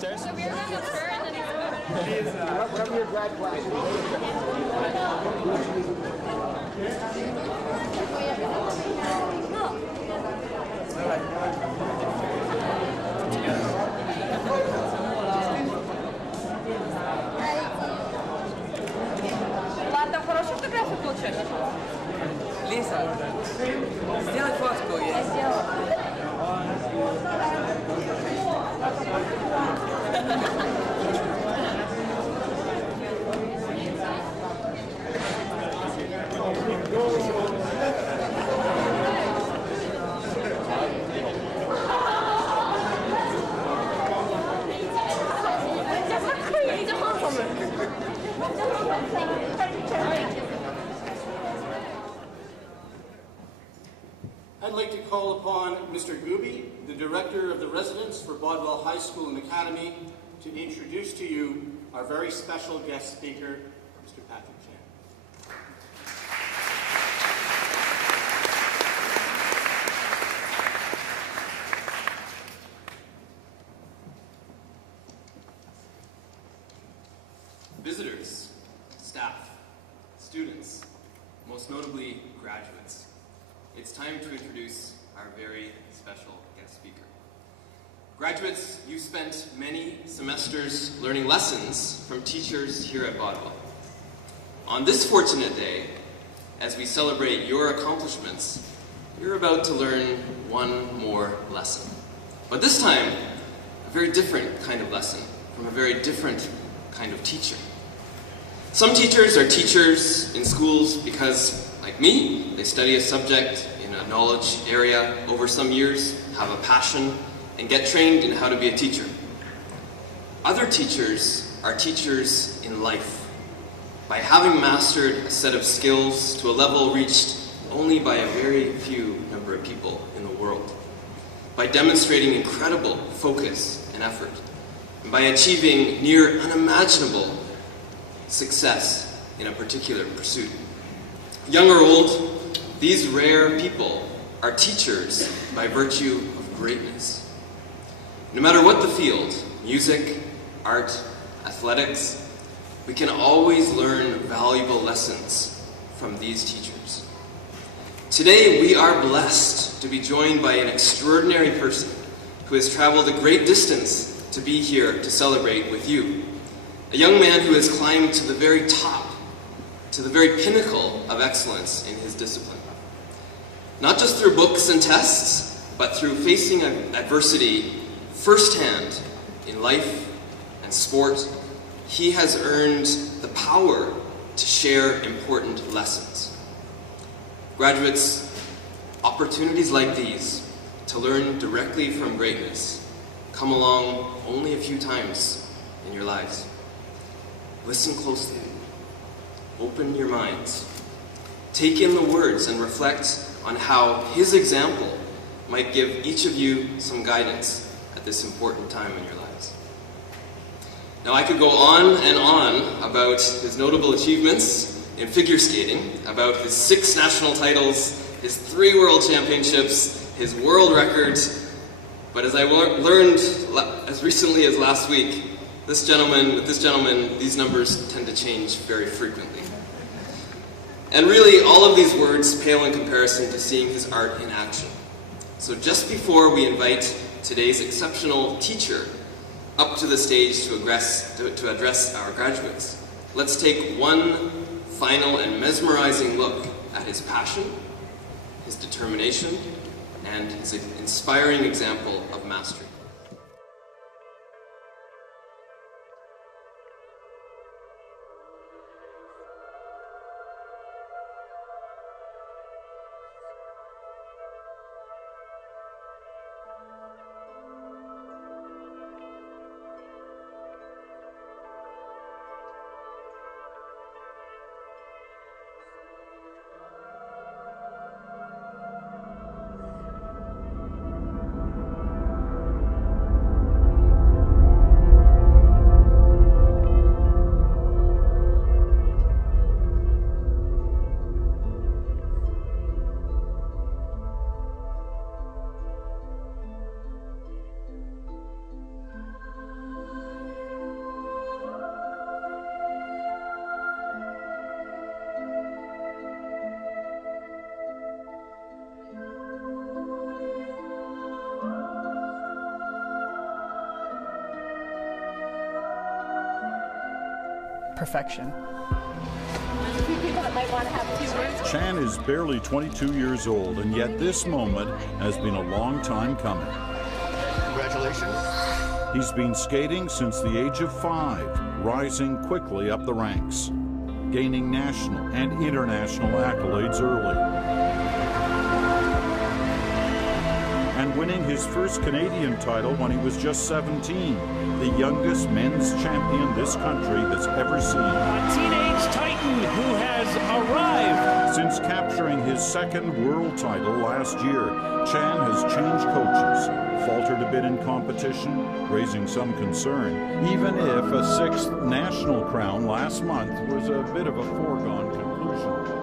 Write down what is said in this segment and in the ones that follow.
upstairs? So we're going to turn and then Whatever your grad class. Ладно, хорошую фотографию получили? Лиса, сделай фотку. Я сделала. I'd like to call upon Mr. Gooby, the Director of the Residence for Bodwell High School and Academy, to introduce to you our very special guest speaker, Mr. Patrick Chan. Visitors, staff, students, most notably graduates, it's time to introduce our very special guest speaker. Graduates, you've spent many semesters learning lessons from teachers here at Bodwell. On this fortunate day, as we celebrate your accomplishments, you're about to learn one more lesson. But this time, a very different kind of lesson from a very different kind of teacher. Some teachers are teachers in schools because, like me, they study a subject in a knowledge area over some years, have a passion, and get trained in how to be a teacher. Other teachers are teachers in life, by having mastered a set of skills to a level reached only by a very few number of people in the world, by demonstrating incredible focus and effort, and by achieving near unimaginable success in a particular pursuit. Young or old, these rare people are teachers by virtue of greatness. No matter what the field, music, art, athletics, we can always learn valuable lessons from these teachers. Today, we are blessed to be joined by an extraordinary person who has traveled a great distance to be here to celebrate with you. A young man who has climbed to the very top, to the very pinnacle of excellence in his discipline. Not just through books and tests, but through facing adversity firsthand in life and sport, he has earned the power to share important lessons. Graduates, opportunities like these to learn directly from greatness come along only a few times in your lives. Listen closely. Open your minds. Take in the words and reflect on how his example might give each of you some guidance at this important time in your lives. Now, I could go on and on about his notable achievements in figure skating, about his 6 national titles, his 3 world championships, his world records, but as I learned as recently as last week, with this gentleman, these numbers tend to change very frequently. And really, all of these words pale in comparison to seeing his art in action. So just before we invite today's exceptional teacher up to the stage to address our graduates, let's take one final and mesmerizing look at his passion, his determination, and his inspiring example of mastery. perfection. People that might want to have a few words. Chan is barely 22 years old, and yet this moment has been a long time coming. Congratulations. He's been skating since the age of 5, rising quickly up the ranks, gaining national and international accolades early, and winning his first Canadian title when he was just 17, the youngest men's champion this country has ever seen. A teenage titan who has arrived. Since capturing his second world title last year, Chan has changed coaches, faltered a bit in competition, raising some concern, even if a 6th national crown last month was a bit of a foregone conclusion.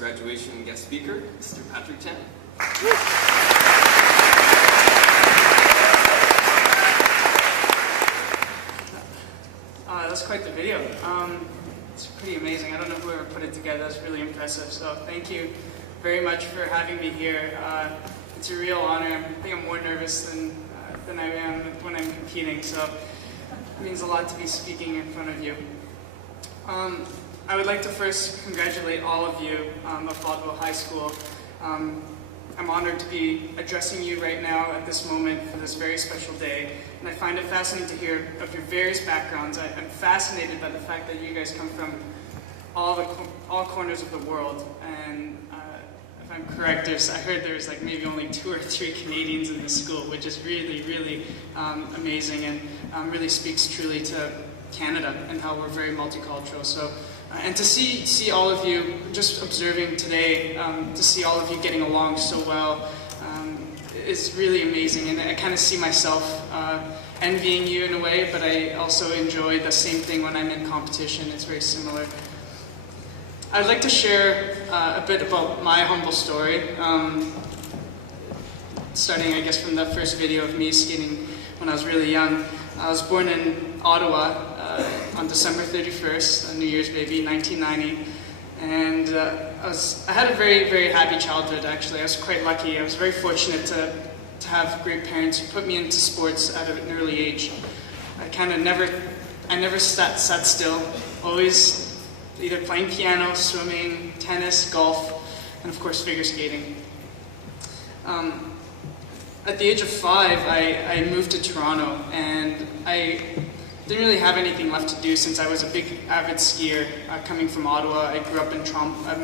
graduation guest speaker, Mr. Patrick Chan. That's quite the video. It's pretty amazing. I don't know whoever put it together. That's really impressive. So thank you very much for having me here. It's a real honor. I think I'm more nervous than I am when I'm competing. So it means a lot to be speaking in front of you. I would like to first congratulate all of you of Bodwell High School. I'm honored to be addressing you right now at this moment for this very special day, and I find it fascinating to hear of your various backgrounds. I'm fascinated by the fact that you guys come from all corners of the world, and if I'm correct, I heard there's like maybe only 2 or 3 Canadians in this school, which is really, really amazing, and really speaks truly to Canada and how we're very multicultural. So. And to see all of you, just observing today, to see all of you getting along so well is really amazing. And I kind of see myself envying you in a way, but I also enjoy the same thing when I'm in competition. It's very similar. I'd like to share a bit about my humble story, starting, I guess, from the first video of me skating when I was really young. I was born in Ottawa on December 31st, New Year's baby, 1990, and I had a very, very happy childhood, actually. I was quite lucky. I was very fortunate to have great parents who put me into sports at an early age. I never sat still, always either playing piano, swimming, tennis, golf, and of course figure skating. At the age of 5, I moved to Toronto, and I didn't really have anything left to do since I was a big avid skier. Coming from Ottawa, I grew up in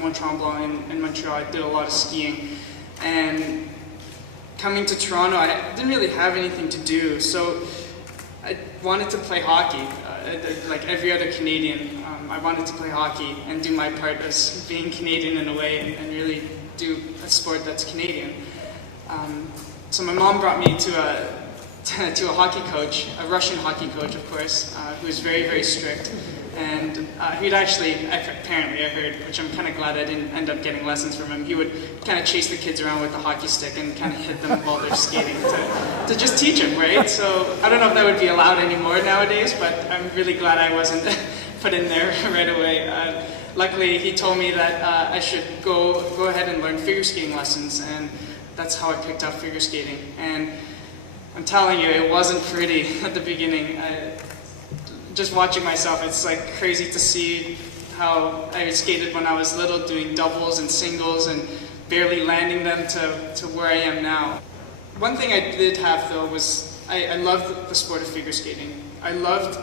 Mont-Tremblant in Montreal. I did a lot of skiing, and coming to Toronto, I didn't really have anything to do, so I wanted to play hockey. Like every other Canadian, I wanted to play hockey and do my part as being Canadian in a way, and really do a sport that's Canadian. So my mom brought me to a hockey coach, a Russian hockey coach, of course, who was very, very strict. And he'd actually, apparently I heard, which I'm kind of glad I didn't end up getting lessons from him, he would kind of chase the kids around with the hockey stick and kind of hit them while they're skating to just teach them, right? So I don't know if that would be allowed anymore nowadays, but I'm really glad I wasn't put in there right away. Luckily, he told me that I should go ahead and learn figure skating lessons, and that's how I picked up figure skating. And I'm telling you, it wasn't pretty at the beginning. Just watching myself, it's like crazy to see how I skated when I was little, doing doubles and singles and barely landing them to where I am now. One thing I did have though was I loved the sport of figure skating. I loved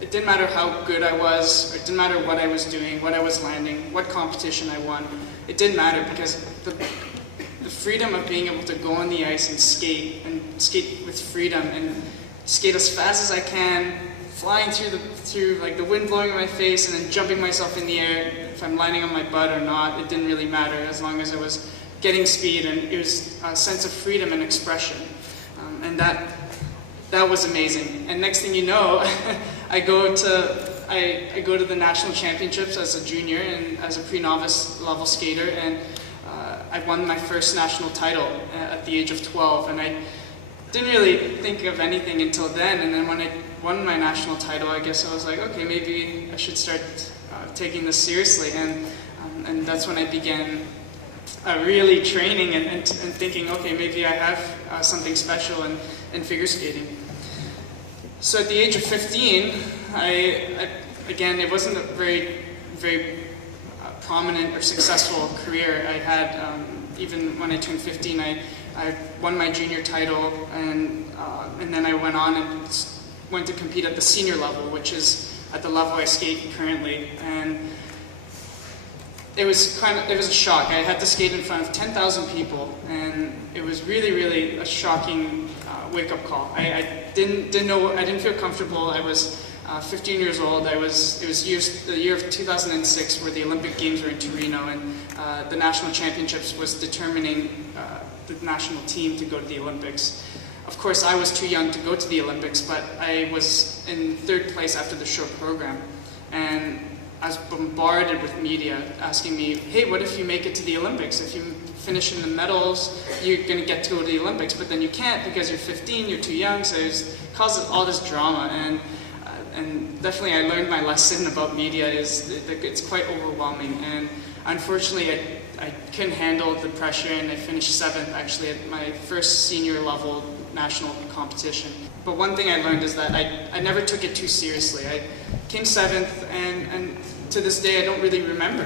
it didn't matter how good I was, or it didn't matter what I was doing, what I was landing, what competition I won. It didn't matter because the freedom of being able to go on the ice and skate with freedom and skate as fast as I can, flying through like the wind blowing in my face and then jumping myself in the air. If I'm landing on my butt or not, it didn't really matter as long as I was getting speed, and it was a sense of freedom and expression. And that was amazing. And next thing you know, I go to the national championships as a junior and as a pre-novice level skater, and I won my first national title at the age of 12, and I didn't really think of anything until then. And then when I won my national title, I guess I was like, okay, maybe I should start taking this seriously, and that's when I began really training and thinking, okay, maybe I have something special in figure skating. So at the age of 15, again, it wasn't a very prominent or successful career I had. Even when I turned 15, I won my junior title, and then I went on and went to compete at the senior level, which is at the level I skate currently. And it was a shock. I had to skate in front of 10,000 people, and it was really a shocking wake-up call. I didn't feel comfortable. I was 15 years old. It was the year of 2006, where the Olympic Games were in Torino, and the national championships was determining the national team to go to the Olympics. Of course, I was too young to go to the Olympics, but I was in third place after the short program, and I was bombarded with media asking me, hey, what if you make it to the Olympics? If you finish in the medals, you're going to get to go to the Olympics, but then you can't because you're 15, you're too young, so it causes all this drama. And definitely I learned my lesson about media is it's quite overwhelming, and unfortunately I couldn't handle the pressure, and I finished 7th actually at my first senior level national competition. But one thing I learned is that I never took it too seriously. I came 7th, and to this day I don't really remember.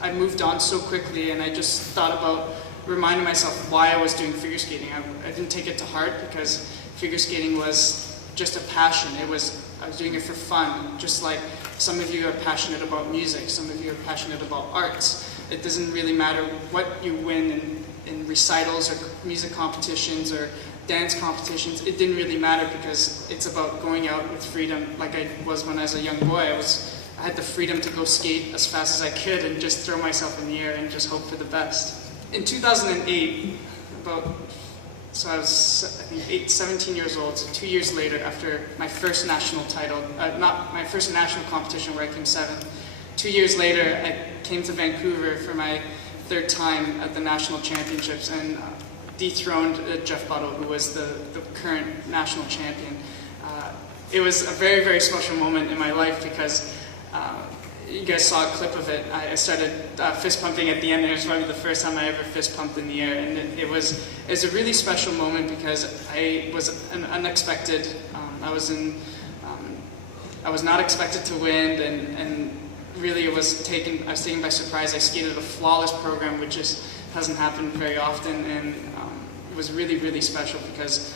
I moved on so quickly, and I just thought about reminding myself why I was doing figure skating. I didn't take it to heart because figure skating was just a passion. I was doing it for fun, just like some of you are passionate about music, some of you are passionate about arts. It doesn't really matter what you win in recitals or music competitions or dance competitions. It didn't really matter because it's about going out with freedom, like I was when I was a young boy. I had the freedom to go skate as fast as I could and just throw myself in the air and just hope for the best. In 2008, so I was, I think, 17 years old, so 2 years later, after my first national title, not my first national competition where I came 7th, 2 years later, I came to Vancouver for my 3rd time at the national championships and dethroned Jeff Bodwell, who was the current national champion. It was a very special moment in my life because you guys saw a clip of it. I started fist pumping at the end, and it was probably the first time I ever fist pumped in the air. And it was a really special moment because I was unexpected. I was not expected to win, and really I was taken by surprise. I skated a flawless program, which hasn't happened very often, and it was really special because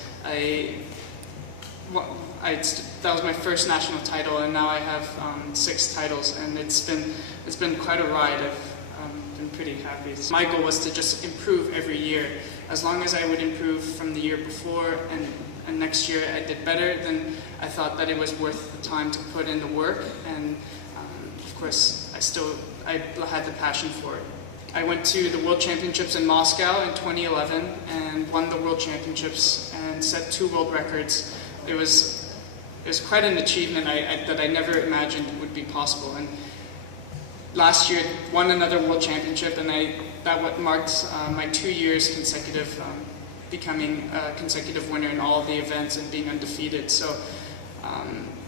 that was my first national title, and now I have 6 titles, and it's been quite a ride. I've been pretty happy. My goal was to just improve every year. As long as I would improve from the year before, and next year I did better, then I thought that it was worth the time to put in the work, and of course I had the passion for it. I went to the World Championships in Moscow in 2011 and won the World Championships and set 2 world records. It was was quite an achievement that I never imagined would be possible. And last year, won another World Championship, and that marked my 2 years consecutive, becoming a consecutive winner in all of the events and being undefeated. So,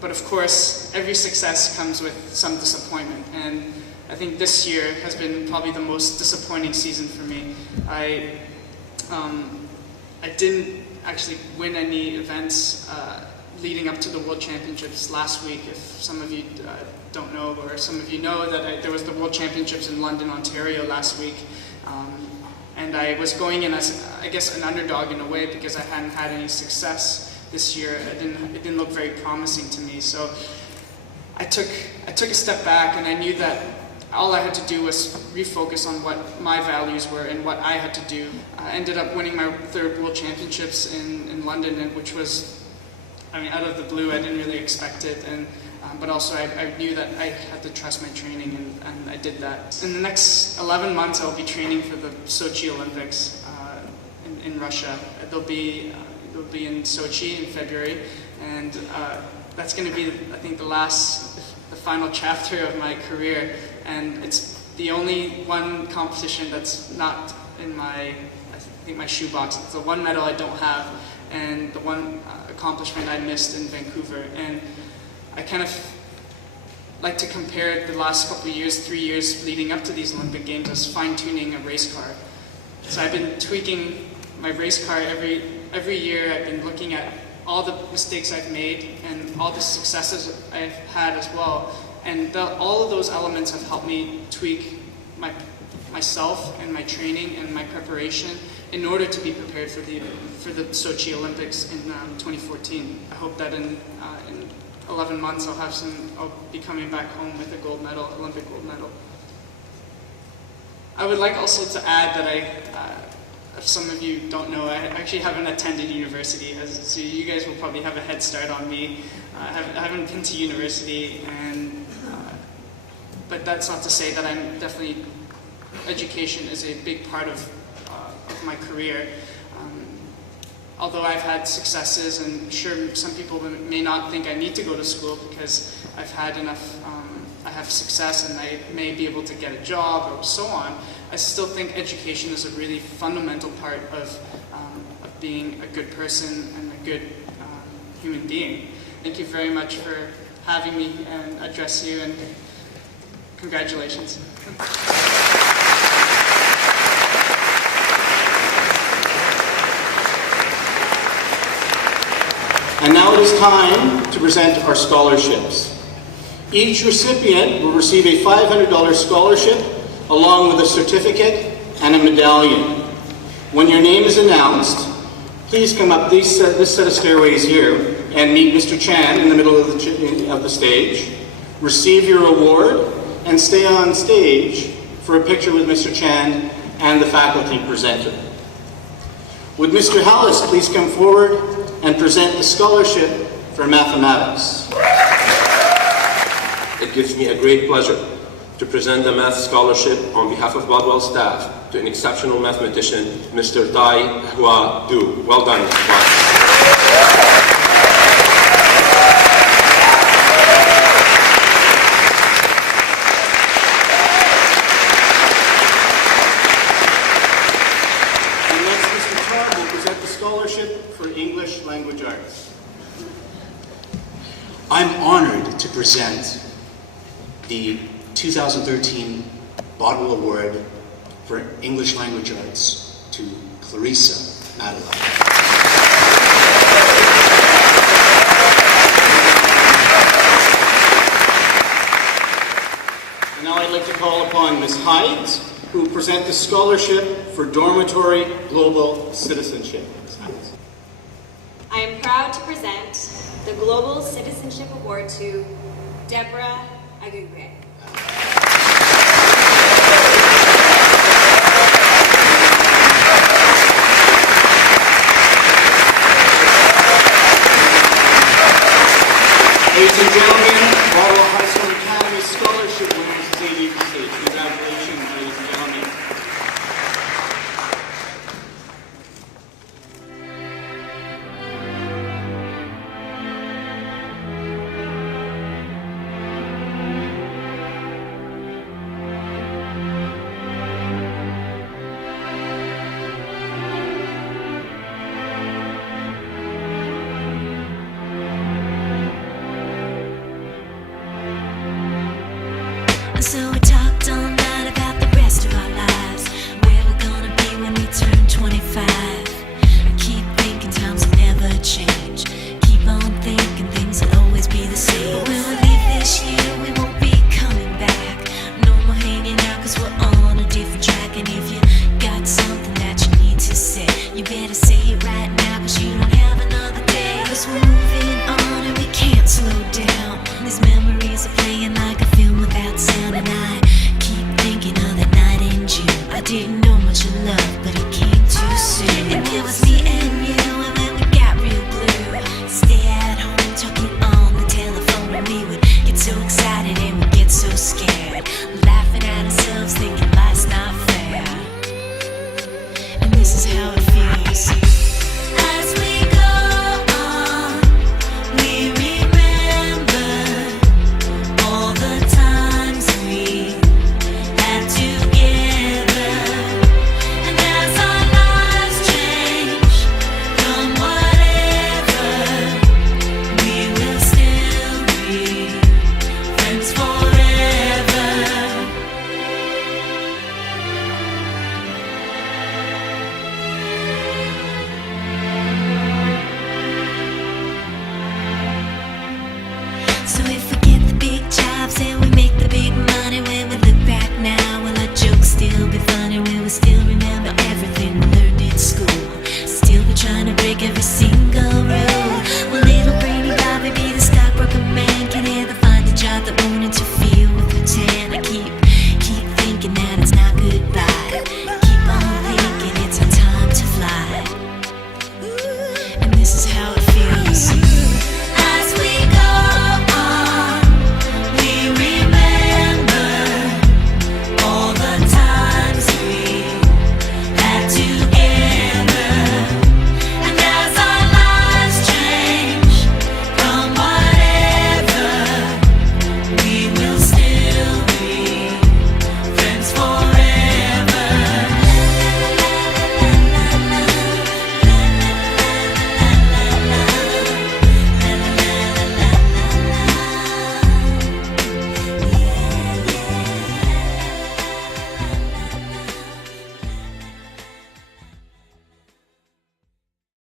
but of course, every success comes with some disappointment, and I think this year has been probably the most disappointing season for me. I didn't actually win any events leading up to the World Championships last week. If some of you don't know, or some of you know, that there was the World Championships in London, Ontario last week. And I was going in as, I guess, an underdog in a way, because I hadn't had any success this year. It didn't look very promising to me. So I took a step back, and I knew that all I had to do was refocus on what my values were and what I had to do. I ended up winning my 3rd World Championships in London, which was, I mean, out of the blue. I didn't really expect it, and but also I knew that I had to trust my training, and I did that. In the next 11 months, I'll be training for the Sochi Olympics in Russia. They'll be in Sochi in February, and that's going to be, I think, the final chapter of my career. And it's the only one competition that's not in my shoebox. It's the one medal I don't have, and the one accomplishment I missed in Vancouver. And I kind of like to compare the last couple of years, 3 years leading up to these Olympic Games, as fine-tuning a race car. So I've been tweaking my race car every year. I've been looking at all the mistakes I've made and all the successes I've had as well. And all of those elements have helped me tweak myself and my training and my preparation in order to be prepared for the Sochi Olympics in 2014. I hope that in 11 months I'll be coming back home with a gold medal, Olympic gold medal. I would like also to add that if some of you don't know, I actually haven't attended university, so you guys will probably have a head start on me. I haven't been to university, but that's not to say that I'm definitely, education is a big part of my career. Although I've had successes, and sure, some people may not think I need to go to school because I've had enough, I have success and I may be able to get a job or so on, I still think education is a really fundamental part of being a good person and a good human being. Thank you very much for having me and address you, and congratulations. And now it is time to present our scholarships. Each recipient will receive a $500 scholarship along with a certificate and a medallion. When your name is announced, please come up this set of stairways here and meet Mr. Chan in the middle of the stage. Receive your award and stay on stage for a picture with Mr. Chan and the faculty presenter. Would Mr. Hallis please come forward and present the scholarship for mathematics? It gives me a great pleasure to present the math scholarship on behalf of Bodwell staff to an exceptional mathematician, Mr. Tai Hua Du. Well done, Mr. Tai. For English Language Arts. I'm honored to present the 2013 Bodwell Award for English Language Arts to Clarissa Madeline. And now I'd like to call upon Ms. Hyde, who will present the scholarship for Dormitory Global Citizenship. I am proud to present the Global Citizenship Award to Deborah Agugre. Ladies and gentlemen, Bodwell High School Academy Scholarship winners, please stage.